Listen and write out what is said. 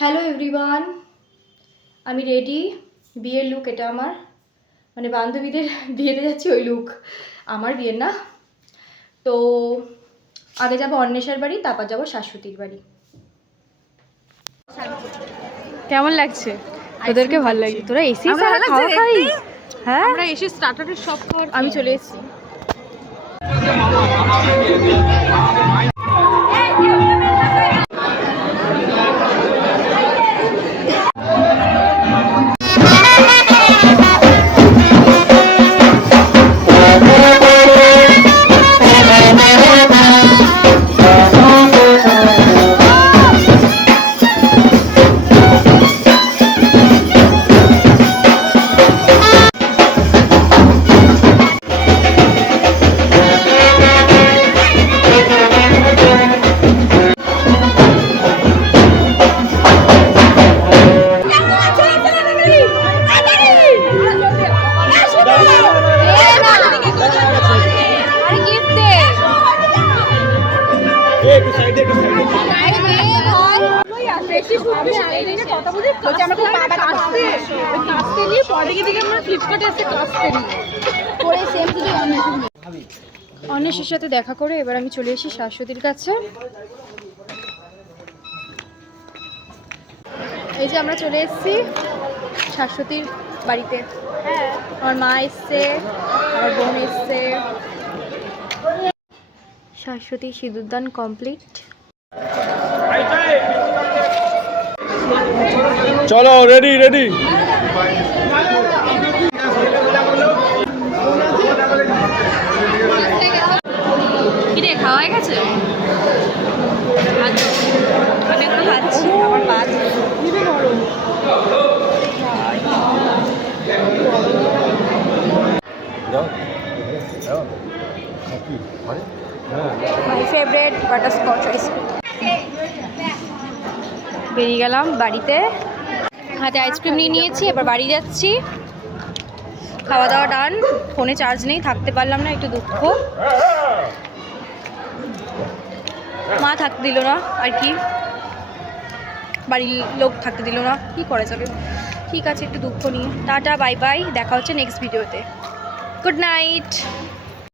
Hello everyone, আমি ready. বিয়ের look এটা আমার, মানে বান্ধবীদের বিয়েতে যাচ্ছি ওই লুক, আমার বিয়ের না। তো আগে যাবো অন্বেষার বাড়ি, তারপর যাবো শাশ্বতীর বাড়ি। কেমন লাগছে? তোদেরকে ভালো লাগছে? তোরা এসি খাওয়া খাই? হ্যাঁ, আমরা এসে স্টার্টারের সব খাবার আমি চলে এসেছি। অন্বেষের সাথে দেখা করে এবার আমি চলে এসেছি শাশ্বতীর কাছে। এই যে আমরা চলে এসেছি শাশ্বতীর বাড়িতে। আমার মা এসছে, আমার বোন এসছে। শাশ্বতী সিঁদুরদান কমপ্লিট। চলো রেডি রেডি। কিরে খাওয়া হয়ে গেছে? আমি একটু খাচ্ছি, আমার বাদ মাই ফেভারিট বাটারস্কচ আইসক্রিম। বেরিয়ে গেলাম বাড়িতে, হাতে আইসক্রিম নিয়ে নিয়েছি, এবার বাড়ি যাচ্ছি। খাওয়া দাওয়া ডান। ফোনে চার্জ নেই, থাকতে পারলাম না, একটু দুঃখ। মা থাকতে দিল না, আর কি বাড়ির লোক থাকতে দিল না, কি করা যাবে। ঠিক আছে, একটু দুঃখ নিয়ে টাটা বাই বাই, দেখা হচ্ছে নেক্সট ভিডিওতে। Good night.